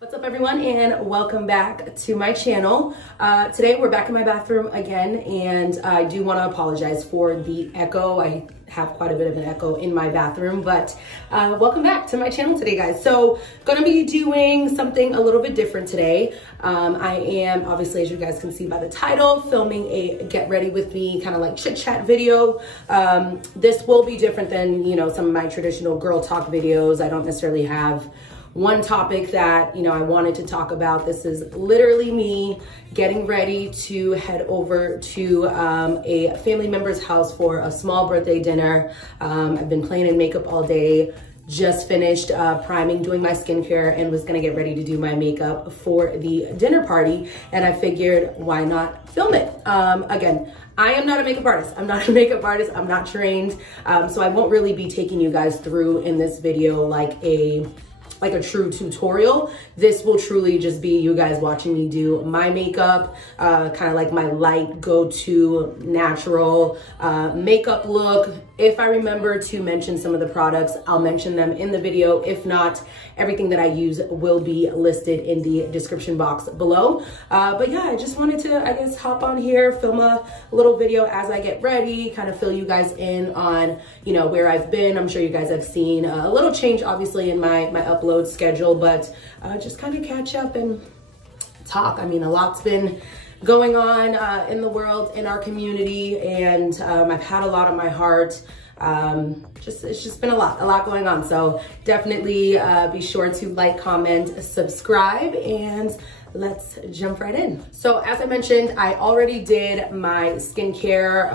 What's up everyone, and welcome back to my channel. Today we're back in my bathroom again, and I do want to apologize for the echo. I have quite a bit of an echo in my bathroom, but welcome back to my channel today, guys. So gonna be doing something a little bit different today. I am, obviously, as you guys can see by the title, filming a get ready with me kind of like chit chat video. This will be different than, you know, some of my traditional girl talk videos. I don't necessarily have one topic that, you know, I wanted to talk about. This is literally me getting ready to head over to a family member's house for a small birthday dinner. I've been playing in makeup all day, just finished priming, doing my skincare, and was gonna get ready to do my makeup for the dinner party. And I figured, why not film it? Again, I am not a makeup artist. I'm not a makeup artist. I'm not trained. So I won't really be taking you guys through in this video like a true tutorial. This will truly just be you guys watching me do my makeup, kind of like my light go-to natural makeup look. If I remember to mention some of the products, I'll mention them in the video. If not, everything that I use will be listed in the description box below. But yeah, I just wanted to, I guess, hop on here, film a little video as I get ready, kind of fill you guys in on, you know, where I've been. I'm sure you guys have seen a little change, obviously, in my upload schedule, but just kind of catch up and talk. I mean, a lot's been going on in the world, in our community, and I've had a lot on my heart. It's just been a lot going on. So definitely be sure to like, comment, subscribe, and let's jump right in. So as I mentioned, I already did my skincare.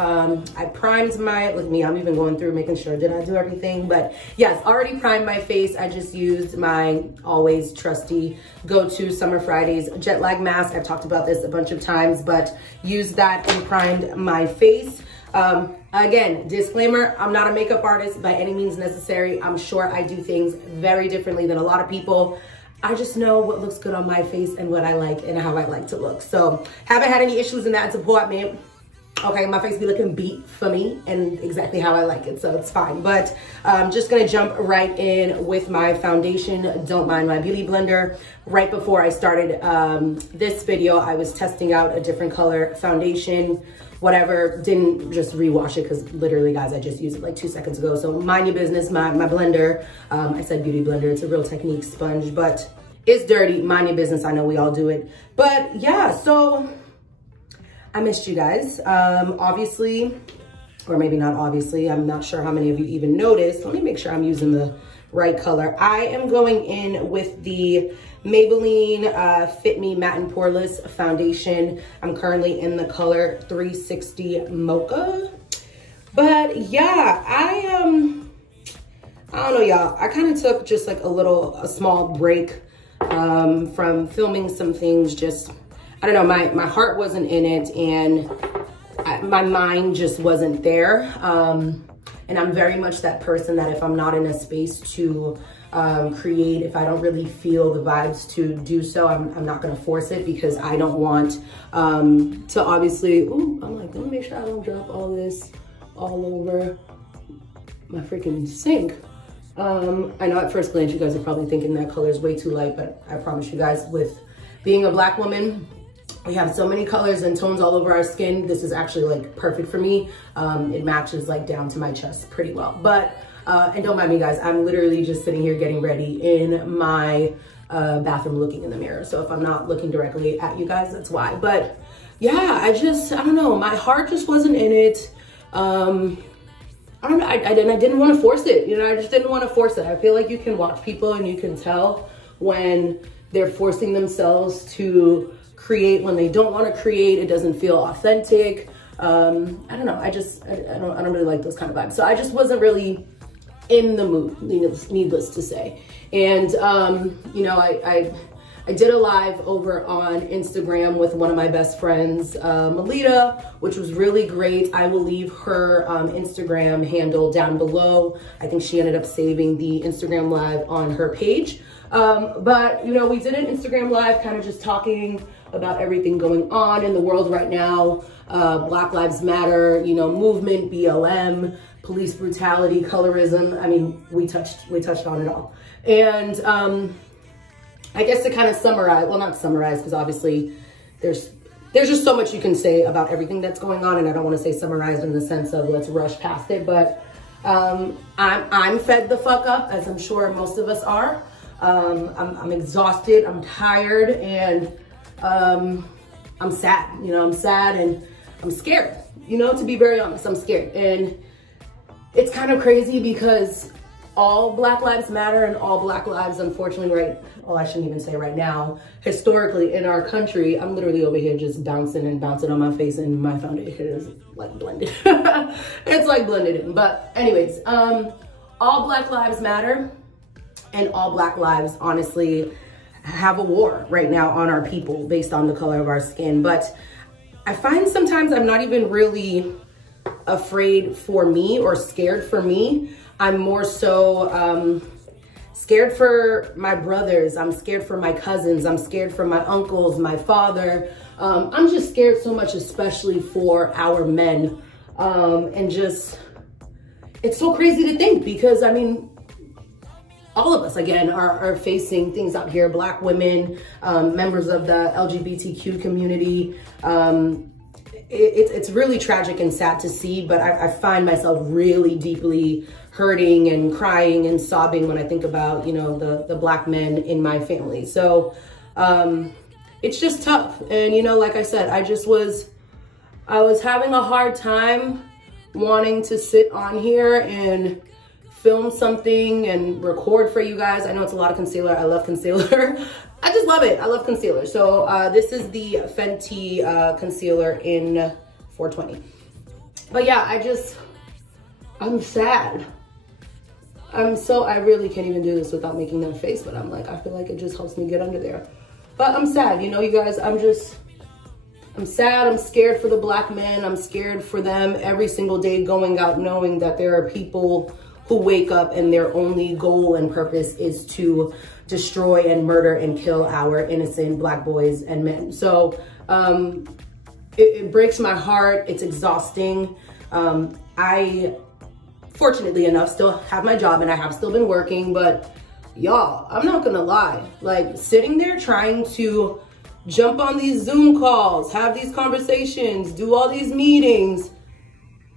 I primed look at me, I'm even going through making sure, did I do everything? But yes, already primed my face. I just used my always trusty go-to Summer Fridays jet lag mask. I've talked about this a bunch of times, but used that and primed my face. Again, disclaimer, I'm not a makeup artist by any means necessary. I'm sure I do things very differently than a lot of people. I just know what looks good on my face and what I like and how I like to look. So haven't had any issues in that department. Okay, my face be looking beat for me and exactly how I like it, so it's fine. But I'm just gonna jump right in with my foundation. Don't mind my beauty blender. Right before I started this video, I was testing out a different color foundation, whatever. Didn't just rewash it because literally, guys, I just used it like 2 seconds ago. So mind your business, my blender. I said beauty blender, it's a Real Technique sponge, but it's dirty, mind your business. I know we all do it. But yeah, so I missed you guys. Obviously, or maybe not obviously, I'm not sure how many of you even noticed. Let me make sure I'm using the right color. I am going in with the Maybelline Fit Me Matte and Poreless foundation. I'm currently in the color 360 Mocha. But yeah, I don't know, y'all. I kind of took just like a small break from filming some things. Just, I don't know, my heart wasn't in it, and my mind just wasn't there. And I'm very much that person that if I'm not in a space to create, if I don't really feel the vibes to do so, I'm not gonna force it, because I don't want to obviously, ooh, I'm like, let me make sure I don't drop all this all over my freaking sink. I know at first glance you guys are probably thinking that color is way too light, but I promise you guys, with being a Black woman, we have so many colors and tones all over our skin. This is actually like perfect for me. It matches like down to my chest pretty well. But, and don't mind me, guys, I'm literally just sitting here getting ready in my bathroom looking in the mirror. So if I'm not looking directly at you guys, that's why. But yeah, I don't know, my heart just wasn't in it. I don't know, I didn't want to force it. You know, I just didn't want to force it. I feel like you can watch people and you can tell when they're forcing themselves to create when they don't want to create. It doesn't feel authentic. I don't know. I don't really like those kind of vibes. So I just wasn't really in the mood, needless to say. And you know, I did a live over on Instagram with one of my best friends, Melida, which was really great. I will leave her Instagram handle down below. I think she ended up saving the Instagram live on her page. But you know, we did an Instagram live kind of just talking about everything going on in the world right now. Black Lives Matter, you know, movement, BLM, police brutality, colorism. I mean, we touched on it all. And I guess to kind of summarize, well, not summarize, because obviously there's just so much you can say about everything that's going on, and I don't want to say summarized in the sense of let's rush past it, but I'm fed the fuck up, as I'm sure most of us are. I'm exhausted, I'm tired, and I'm sad. You know, I'm sad and I'm scared. You know, to be very honest, I'm scared. And it's kind of crazy because all Black Lives Matter and all Black lives, unfortunately, I shouldn't even say right now, historically in our country, I'm literally over here just bouncing on my face, and my foundation is like blended. It's like blended in. But anyways, all Black Lives Matter and all Black lives, honestly, have a war right now on our people based on the color of our skin. But I find sometimes I'm not even really afraid for me or scared for me. I'm more so scared for my brothers. I'm scared for my cousins. I'm scared for my uncles, my father. I'm just scared so much, especially for our men. And just, it's so crazy to think because, I mean, all of us, again, are facing things out here. Black women, members of the LGBTQ community. It's really tragic and sad to see, but I find myself really deeply hurting and crying and sobbing when I think about, you know, the Black men in my family. So it's just tough. And, you know, like I said, I was having a hard time wanting to sit on here and film something and record for you guys. I know it's a lot of concealer. I love concealer. I just love it. I love concealer. So this is the Fenty concealer in 420. But yeah, I'm sad. I really can't even do this without making that face, but I'm like, I feel like it just helps me get under there. But I'm sad, you know, you guys, I'm sad, I'm scared for the Black men. I'm scared for them every single day going out knowing that there are people who wake up and their only goal and purpose is to destroy and murder and kill our innocent Black boys and men. So it breaks my heart. It's exhausting. I, fortunately enough, still have my job and I have still been working, but y'all, I'm not gonna lie. Like, sitting there trying to jump on these Zoom calls, have these conversations, do all these meetings,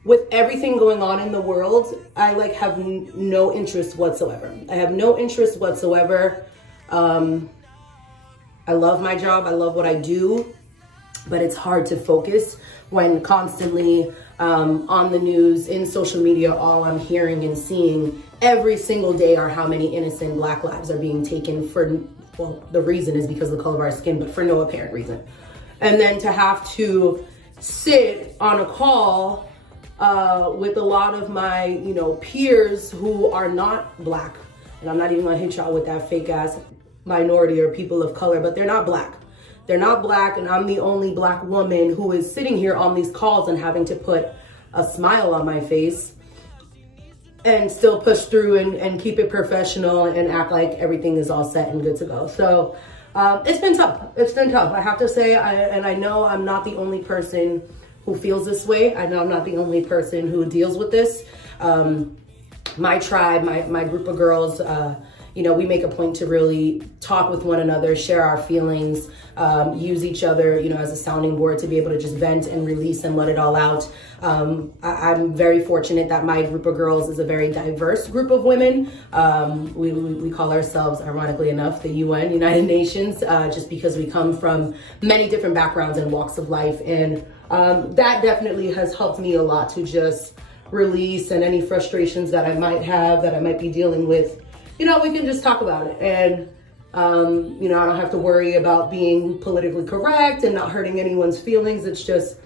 with everything going on in the world, I like have no interest whatsoever. I have no interest whatsoever. I love my job. I love what I do, but it's hard to focus when constantly on the news, in social media, all I'm hearing and seeing every single day are how many innocent Black lives are being taken for, well, the reason is because of the color of our skin, but for no apparent reason. And then to have to sit on a call with a lot of my, you know, peers who are not Black, and I'm not even gonna hit y'all with that fake ass minority or people of color, but they're not Black. They're not Black, and I'm the only Black woman who is sitting here on these calls and having to put a smile on my face and still push through and keep it professional and act like everything is all set and good to go. So it's been tough. It's been tough. I have to say, and I know I'm not the only person who feels this way. I know I'm not the only person who deals with this. My tribe, my group of girls, you know, we make a point to really talk with one another, share our feelings, use each other, you know, as a sounding board to be able to just vent and release and let it all out. I'm very fortunate that my group of girls is a very diverse group of women. We call ourselves, ironically enough, the UN, United Nations, just because we come from many different backgrounds and walks of life. And that definitely has helped me a lot to just release, and any frustrations that I might have, that I might be dealing with, you know, we can just talk about it. And, you know, I don't have to worry about being politically correct and not hurting anyone's feelings. It's just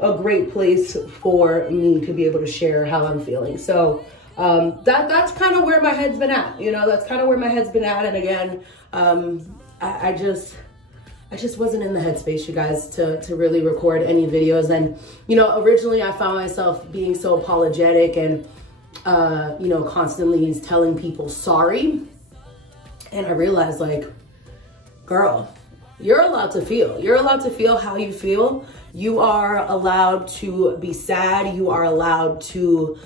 a great place for me to be able to share how I'm feeling. So that's kind of where my head's been at. You know, that's kind of where my head's been at. And again, I just wasn't in the headspace, you guys, to really record any videos. And, you know, originally I found myself being so apologetic and, you know, constantly telling people sorry. And I realized, like, girl, you're allowed to feel. You're allowed to feel how you feel. You are allowed to be sad. You are allowed to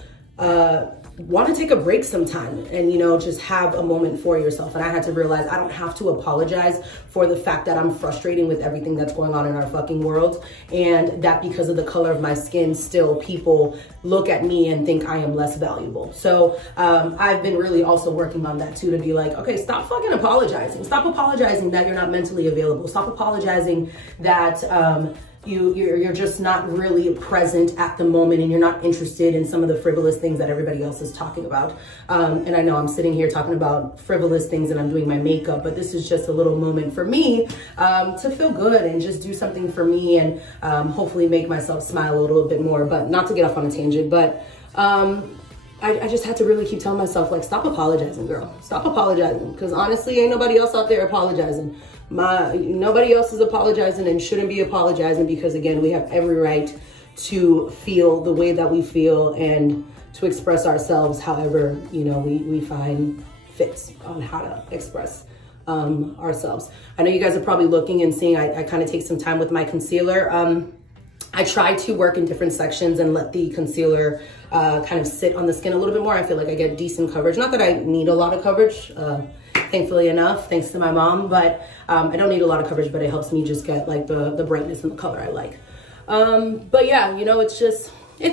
want to take a break sometime and, you know, just have a moment for yourself. And I had to realize I don't have to apologize for the fact that I'm frustrating with everything that's going on in our fucking world, and that because of the color of my skin, still people look at me and think I am less valuable. So I've been really also working on that too, to be like, okay, stop fucking apologizing. Stop apologizing that you're not mentally available. Stop apologizing that you're just not really present at the moment, and you're not interested in some of the frivolous things that everybody else is talking about. And I know I'm sitting here talking about frivolous things and I'm doing my makeup, but this is just a little moment for me to feel good and just do something for me, and hopefully make myself smile a little bit more. But not to get off on a tangent, but I just had to really keep telling myself, like, stop apologizing, girl. Stop apologizing, because honestly, ain't nobody else out there apologizing. Nobody else is apologizing and shouldn't be apologizing, because again, we have every right to feel the way that we feel and to express ourselves however, you know, we find fits on how to express ourselves. I know you guys are probably looking and seeing I kind of take some time with my concealer. I try to work in different sections and let the concealer kind of sit on the skin a little bit more. I feel like I get decent coverage. Not that I need a lot of coverage, thankfully enough, thanks to my mom, but I don't need a lot of coverage, but it helps me just get like the brightness and the color I like. But yeah, you know, it's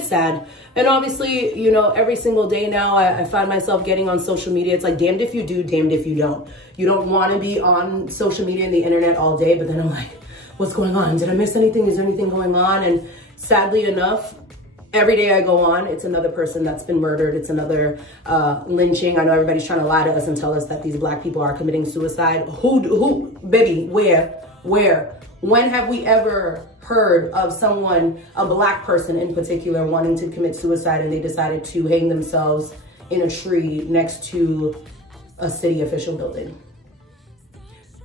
sad. And obviously, you know, every single day now, I find myself getting on social media. It's like, damned if you do, damned if you don't. You don't want to be on social media and the internet all day, but then I'm like, what's going on? Did I miss anything? Is there anything going on? And sadly enough, every day I go on, it's another person that's been murdered. It's another lynching. I know everybody's trying to lie to us and tell us that these Black people are committing suicide. Who, baby, where? When have we ever heard of someone, a Black person in particular, wanting to commit suicide and they decided to hang themselves in a tree next to a city official building?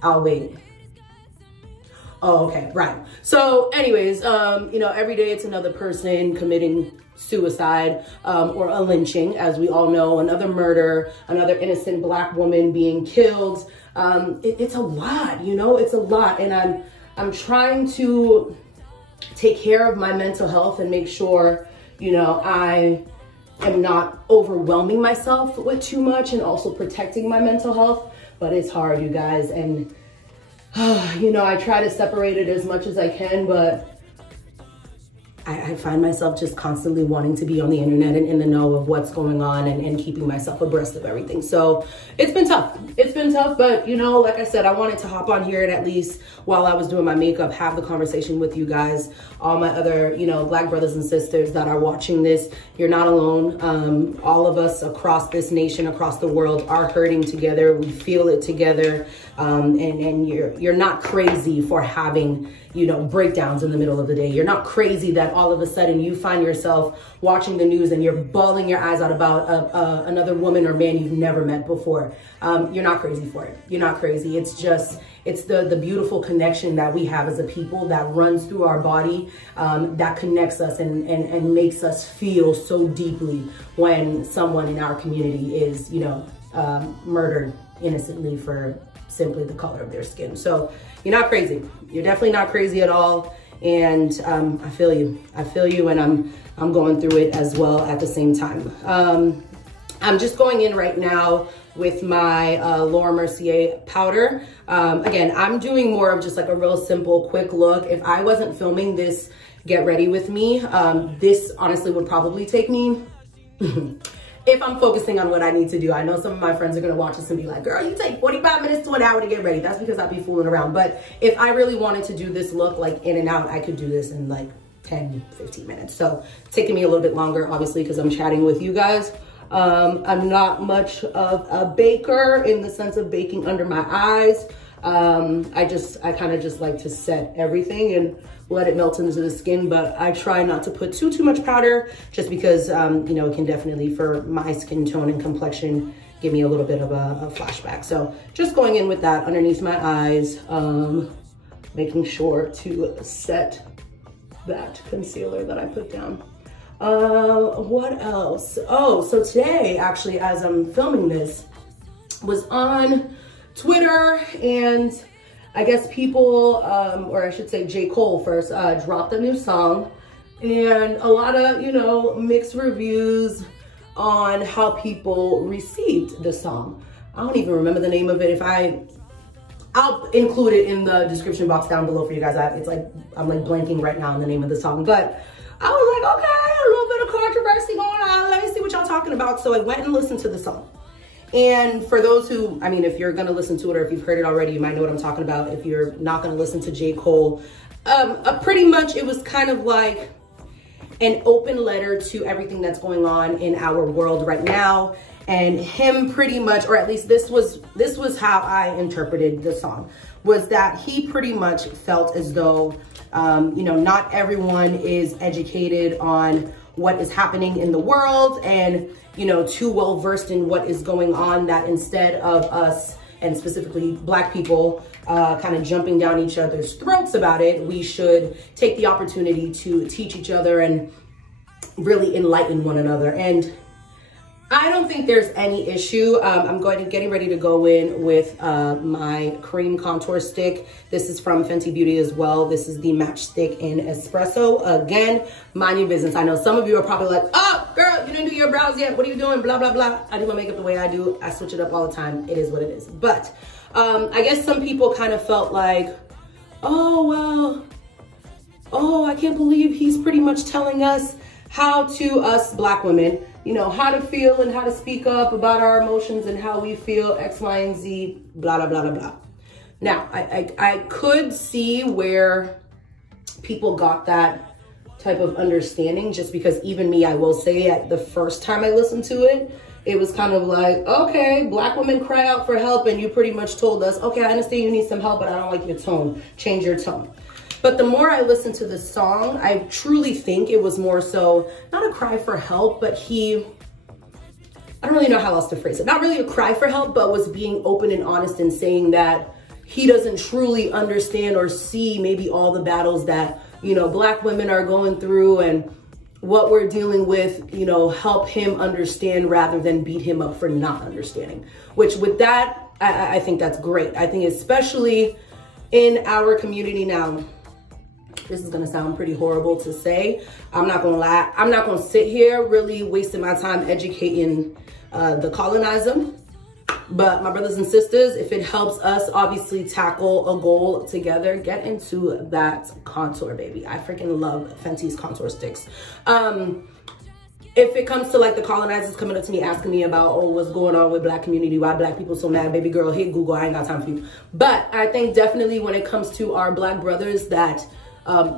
I'll wait. Oh, okay, right. So anyways, you know, every day it's another person committing suicide or a lynching, as we all know, another murder, another innocent Black woman being killed. It's a lot, you know, it's a lot. And I'm trying to take care of my mental health and make sure, you know, I am not overwhelming myself with too much, and also protecting my mental health. But it's hard, you guys. And you know, I try to separate it as much as I can, but I find myself just constantly wanting to be on the internet and in the know of what's going on, and keeping myself abreast of everything. So it's been tough. It's been tough, but you know, like I said, I wanted to hop on here and at least while I was doing my makeup, have the conversation with you guys, all my other, you know, Black brothers and sisters that are watching this. You're not alone. All of us across this nation, across the world, are hurting together. We feel it together. And you're not crazy for having, you know, breakdowns in the middle of the day. You're not crazy that all of a sudden you find yourself watching the news and you're bawling your eyes out about another woman or man you've never met before. You're not crazy for it. You're not crazy. It's just, it's the beautiful connection that we have as a people that runs through our body, that connects us and makes us feel so deeply when someone in our community is, you know, murdered innocently for simply the color of their skin. So you're not crazy. You're definitely not crazy at all. And I feel you. I feel you, and I'm going through it as well at the same time. I'm just going in right now with my Laura Mercier powder. Again, I'm doing more of just like a real simple, quick look. If I wasn't filming this Get Ready With Me, this honestly would probably take me if I'm focusing on what I need to do. I know some of my friends are gonna watch this and be like, girl, you take 45 minutes to an hour to get ready. That's because I'd be fooling around. But if I really wanted to do this look like in and out, I could do this in like 10, 15 minutes. So it's taking me a little bit longer, obviously, because I'm chatting with you guys. I'm not much of a baker in the sense of baking under my eyes. I kind of just like to set everything and let it melt into the skin, but I try not to put too much powder, just because, you know, it can definitely, for my skin tone and complexion, give me a little bit of a flashback. So just going in with that underneath my eyes, making sure to set that concealer that I put down. What else? Oh, so today, actually, as I'm filming this, was on Twitter, and I guess people, or I should say J. Cole first, dropped a new song, and a lot of, you know, mixed reviews. on how people received the song. I don't even remember the name of it. I'll include it in the description box down below for you guys. I'm like blanking right now on the name of the song, but I was like, okay, a little bit of controversy going on. Let me see what y'all talking about. So I went and listened to the song. And for those who, I mean, if you're gonna listen to it or if you've heard it already, you might know what I'm talking about. If you're not gonna listen to J. Cole, pretty much it was kind of like an open letter to everything that's going on in our world right now. And him pretty much, or at least this was how I interpreted the song, was that he pretty much felt as though, you know, not everyone is educated on what is happening in the world and, you know, too well versed in what is going on, that instead of us, and specifically Black people, kind of jumping down each other's throats about it, we should take the opportunity to teach each other and really enlighten one another. And I don't think there's any issue. I'm getting ready to go in with my cream contour stick. This is from Fenty Beauty as well. This is the Match Stick in Espresso. Again, mind your business. I know some of you are probably like, oh, girl, you didn't do your brows yet. What are you doing? Blah, blah, blah. I do my makeup the way I do. I switch it up all the time. It is what it is. But I guess some people kind of felt like, oh, well, oh, I can't believe he's pretty much telling us how to, us Black women, you know, how to feel and how to speak up about our emotions and how we feel X, Y, and Z, blah, blah, blah, blah, blah. Now, I could see where people got that type of understanding, just because even me, I will say, at the first time I listened to it, it was kind of like, okay, Black women cry out for help, and you pretty much told us, okay, I understand you need some help, but I don't like your tone. Change your tone. But the more I listened to the song, I truly think it was more so, not a cry for help, but I don't really know how else to phrase it. Not really a cry for help, but was being open and honest and saying that he doesn't truly understand or see maybe all the battles that, you know, Black women are going through and what we're dealing with, you know, help him understand rather than beat him up for not understanding. Which with that, I think that's great. I think especially in our community now, this is gonna sound pretty horrible to say. I'm not gonna lie. I'm not gonna sit here really wasting my time educating the colonizer. But my brothers and sisters, if it helps us obviously tackle a goal together, get into that contour, baby. I freaking love Fenty's contour sticks. If it comes to like the colonizers coming up to me asking me about, oh, what's going on with Black community, why Black people so mad, baby girl, hit Google, I ain't got time for you. But I think definitely when it comes to our Black brothers that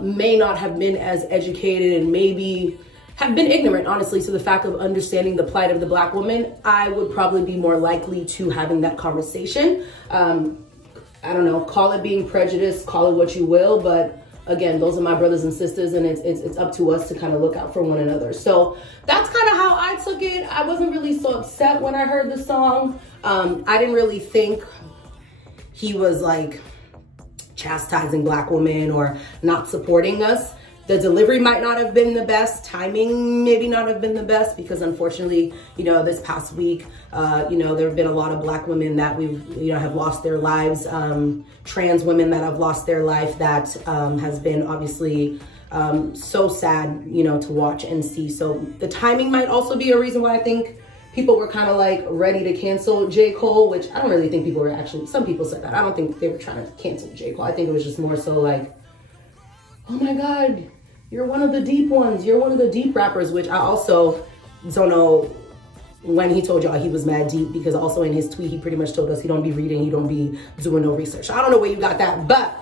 may not have been as educated and maybe have been ignorant, honestly, to the fact of understanding the plight of the Black woman, I would probably be more likely to having that conversation. I don't know, call it being prejudiced, call it what you will, but again, those are my brothers and sisters, and it's up to us to kind of look out for one another. So that's kind of how I took it. I wasn't really so upset when I heard the song. I didn't really think he was like chastising Black women or not supporting us. The delivery might not have been the best, timing maybe not have been the best, because unfortunately, you know, this past week, you know, there have been a lot of Black women that have lost their lives, trans women that have lost their life, that has been obviously so sad, you know, to watch and see. So the timing might also be a reason why I think people were kind of like ready to cancel J. Cole, which I don't really think people were actually, some people said that. I don't think they were trying to cancel J. Cole. I think it was just more so like, oh my God, you're one of the deep ones. You're one of the deep rappers, which I also don't know when he told y'all he was mad deep, because also in his tweet, he pretty much told us he don't be reading, he don't be doing no research. I don't know where you got that, but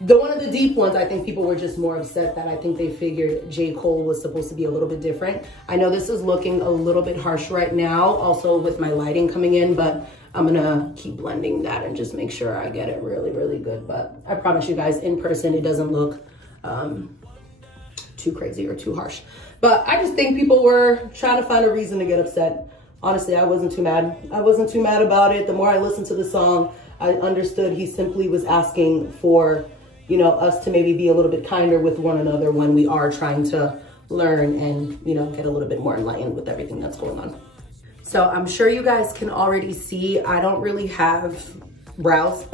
the one of the deep ones, I think people were just more upset that I think they figured J. Cole was supposed to be a little bit different. I know this is looking a little bit harsh right now, also with my lighting coming in, but I'm gonna keep blending that and just make sure I get it really, really good. But I promise you guys, in person, it doesn't look too crazy or too harsh. But I just think people were trying to find a reason to get upset. Honestly, I wasn't too mad. I wasn't too mad about it. The more I listened to the song, I understood he simply was asking for, you know, us to maybe be a little bit kinder with one another when we are trying to learn and, you know, get a little bit more enlightened with everything that's going on. So I'm sure you guys can already see I don't really have brows.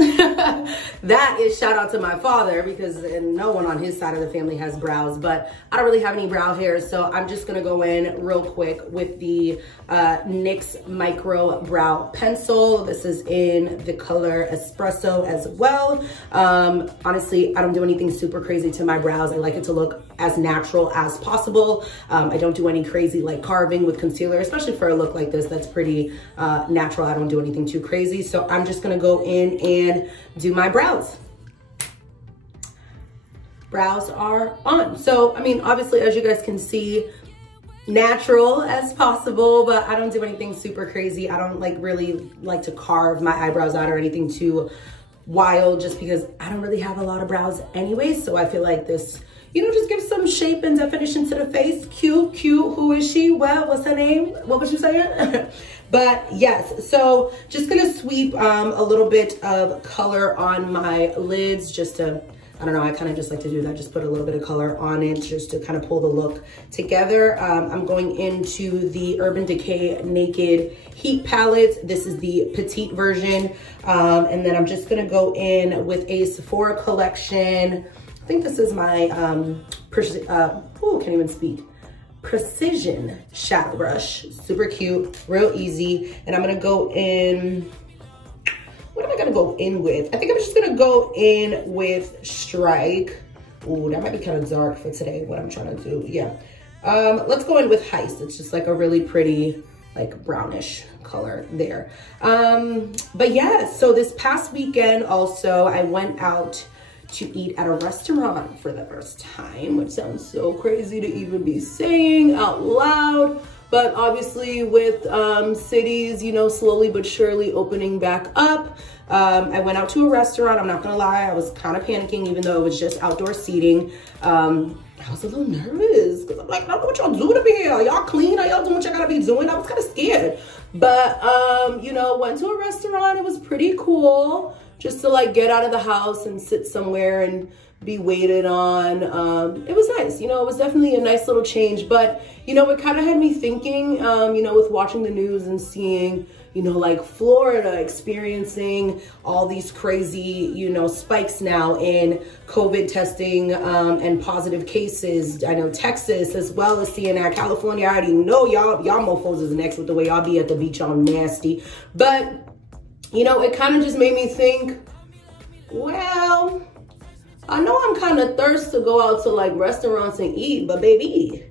That is shout out to my father, because no one on his side of the family has brows, but I don't really have any brow hair, so I'm just gonna go in real quick with the NYX Micro Brow Pencil. This is in the color Espresso as well. Honestly, I don't do anything super crazy to my brows. I like it to look as natural as possible. I don't do any crazy like carving with concealer, especially for a look like this that's pretty natural. I don't do anything too crazy, so I'm just gonna go in and do my brows. Brows are on. So, I mean, obviously, as you guys can see, natural as possible, but I don't do anything super crazy. I don't like really like to carve my eyebrows out or anything too wild, just because I don't really have a lot of brows anyway. So I feel like this, you know, just gives some shape and definition to the face. Cute, cute. Who is she? Well, what's her name? What was you saying? But yes, so just gonna sweep a little bit of color on my lids just to, I don't know, I kind of just like to do that. Just put a little bit of color on it just to kind of pull the look together. I'm going into the Urban Decay Naked Heat Palette. This is the petite version. And then I'm just gonna go in with a Sephora collection. I think this is my, can't even speak. Precision shadow brush. Super cute, real easy. And I'm gonna go in, what am I gonna go in with? I think I'm just gonna go in with Strike. Ooh, that might be kind of dark for today, what I'm trying to do. Yeah. Let's go in with Heist. It's just like a really pretty, like brownish color there. But yeah, so this past weekend also, I went out to eat at a restaurant for the first time, which sounds so crazy to even be saying out loud. But obviously with cities, you know, slowly but surely opening back up, I went out to a restaurant. I'm not gonna lie, I was kind of panicking, even though it was just outdoor seating. I was a little nervous because I'm like, I don't know what y'all doing up here. Are y'all clean? Are y'all doing what y'all gotta be doing? I was kind of scared. But, you know, went to a restaurant. It was pretty cool just to like get out of the house and sit somewhere and be waited on. It was nice, you know, it was definitely a nice little change, but you know, it kind of had me thinking, you know, with watching the news and seeing, you know, like Florida experiencing all these crazy, you know, spikes now in COVID testing and positive cases. I know Texas as well as seeing that. California, I already know y'all mofos is next with the way y'all be at the beach all nasty. But, you know, it kind of just made me think, well, I know I'm kind of thirsty to go out to like restaurants and eat, but baby,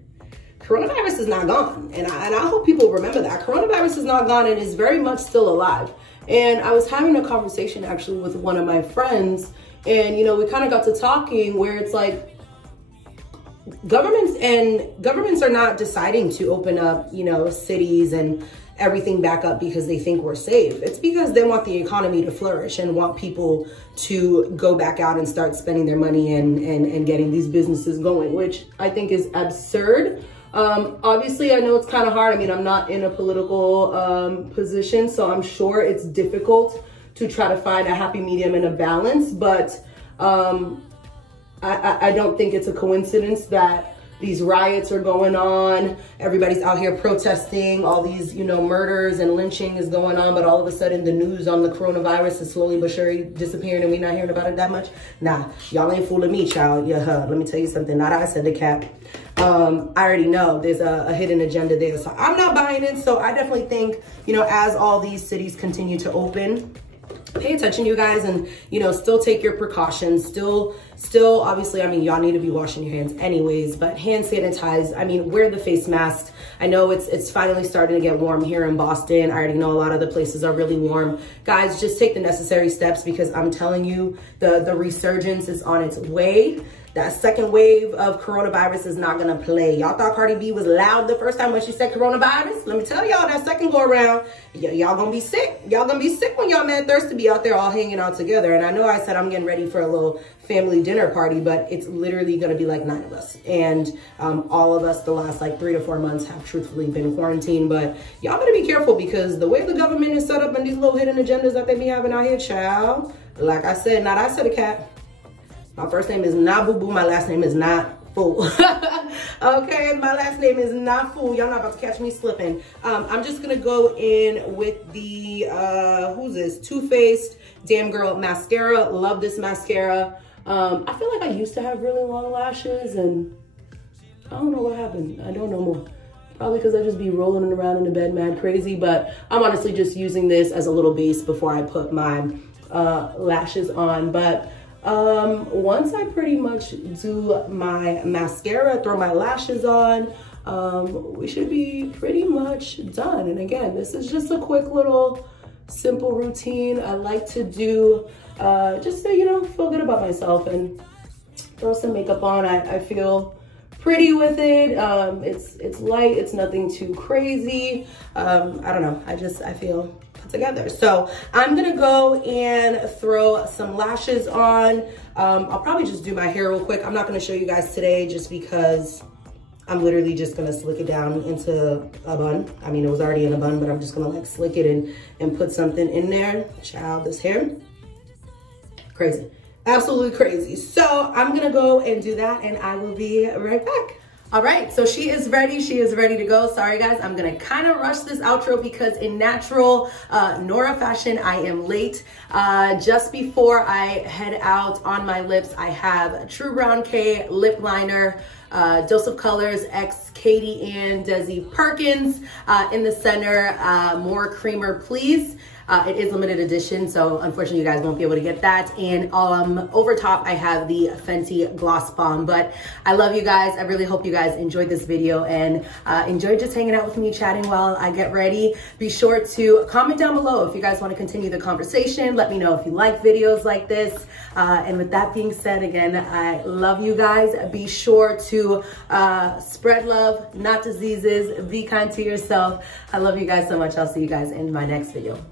coronavirus is not gone. And I hope people remember that. Coronavirus is not gone and is very much still alive. And I was having a conversation actually with one of my friends, and you know, we kind of got to talking where it's like, governments are not deciding to open up, you know, cities and everything back up because they think we're safe. It's because they want the economy to flourish and want people to go back out and start spending their money and getting these businesses going, which I think is absurd. Obviously, I know it's kind of hard. I mean, I'm not in a political position, so I'm sure it's difficult to try to find a happy medium and a balance, but I don't think it's a coincidence that these riots are going on. Everybody's out here protesting. All these, you know, murders and lynching is going on. But all of a sudden, the news on the coronavirus is slowly but surely disappearing, and we're not hearing about it that much. Nah, y'all ain't fooling me, child. Yeah, let me tell you something. Not I said the cap. I already know there's a hidden agenda there. So I'm not buying it. So I definitely think, you know, as all these cities continue to open, pay attention, you guys, and you know, still take your precautions. Still obviously, I mean, y'all need to be washing your hands anyways, but hand sanitize. I mean, wear the face mask. I know it's finally starting to get warm here in Boston. I already know a lot of the places are really warm. Guys, just take the necessary steps, because I'm telling you, the resurgence is on its way. That second wave of coronavirus is not gonna play. Y'all thought Cardi B was loud the first time when she said coronavirus? Let me tell y'all, that second go around, y'all gonna be sick. Y'all gonna be sick when y'all mad thirsty be out there all hanging out together. And I know I said I'm getting ready for a little family dinner party, but it's literally gonna be like 9 of us. And all of us the last like 3 to 4 months have truthfully been quarantined. But y'all better be careful, because the way the government is set up and these little hidden agendas that they be having out here, child, like I said, not I said a cat. My first name is not Boo Boo. My last name is not Fool. Okay, my last name is not Fool. Y'all not about to catch me slipping. I'm just gonna go in with the who's this? Too Faced Damn Girl Mascara. Love this mascara. I feel like I used to have really long lashes and I don't know what happened. I don't know more. Probably because I just be rolling around in the bed mad crazy, but I'm honestly just using this as a little base before I put my lashes on. But once I pretty much do my mascara, throw my lashes on, we should be pretty much done. And again, this is just a quick little simple routine I like to do just to, you know, feel good about myself and throw some makeup on. I feel pretty with it. It's light, it's nothing too crazy. I don't know, I feel put together. So I'm gonna go and throw some lashes on. I'll probably just do my hair real quick. I'm not gonna show you guys today just because I'm literally just gonna slick it down into a bun. I mean, it was already in a bun, but I'm just gonna like slick it and put something in there. Child, this hair, crazy. Absolutely crazy. So I'm gonna go and do that and I will be right back. All right, so she is ready to go. Sorry guys, I'm gonna kind of rush this outro because in natural Nora fashion, I am late. Just before I head out on my lips, I have True Brown K lip liner, Dose of Colors X Katy and Desi Perkins. In the center, More Creamer Please. It is limited edition, so unfortunately you guys won't be able to get that. And over top, I have the Fenty Gloss Bomb. But I love you guys. I really hope you guys enjoyed this video and enjoyed just hanging out with me, chatting while I get ready. Be sure to comment down below if you guys want to continue the conversation. Let me know if you like videos like this. And with that being said, again, I love you guys. Be sure to spread love, not diseases. Be kind to yourself. I love you guys so much. I'll see you guys in my next video.